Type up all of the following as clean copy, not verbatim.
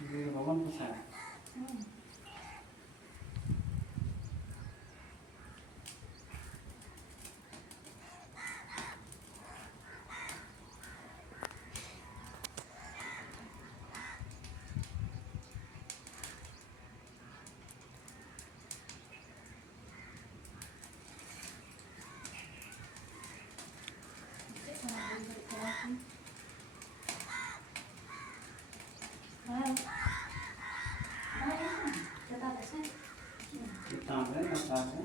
Ini roman besar. Também na casa.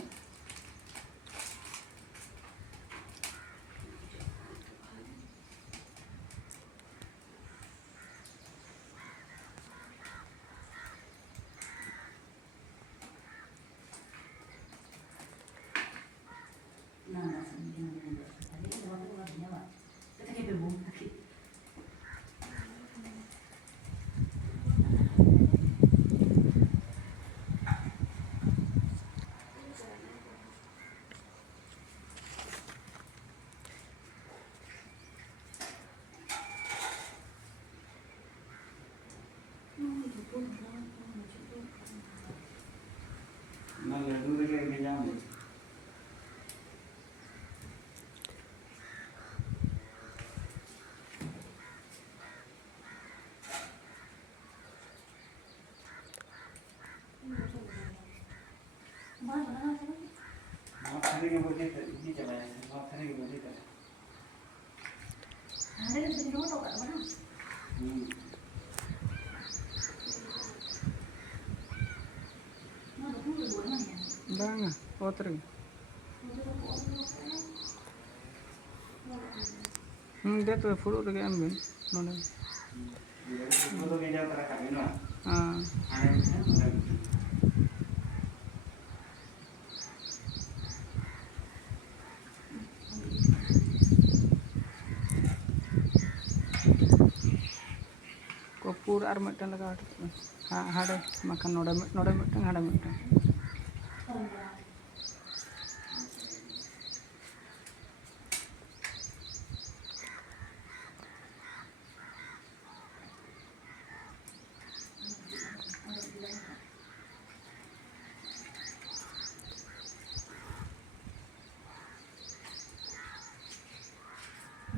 Nah, lalu dia kerja ni. Mau cari ke boleh tak? Ini jalan. Mau cari ke boleh tak? Ada di sini dulu tak mana? Banga, outro. Dia tu furu lagi ambil, mana? Kalau kerja terangkat ni lah. Ah, kopur armat dan lagi ada makan noda metang ada metang.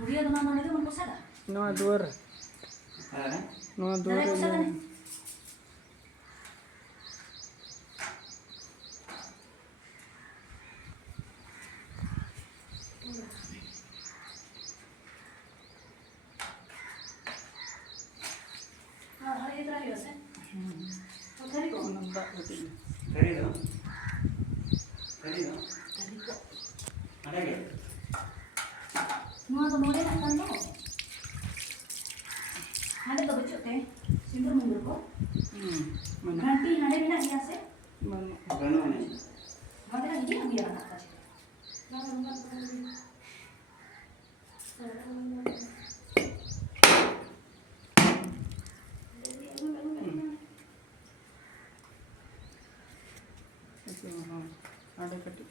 Dia dengan mana itu mampu sada? Noa dua, Ada? noa dua Dari pusat ni. ni. Hari itu terakhir sih. Hari kok? Nampak betul. Cari tu. Cari tu. Hari kok? Ada ke? Mau kemudian akan tahu. Ada tu betul teh. Sindur mundur kok. Mana? Nanti ada minat dia sih. Mana? Gano ni. Mana lagi dia biar anak tadi. Ada kati.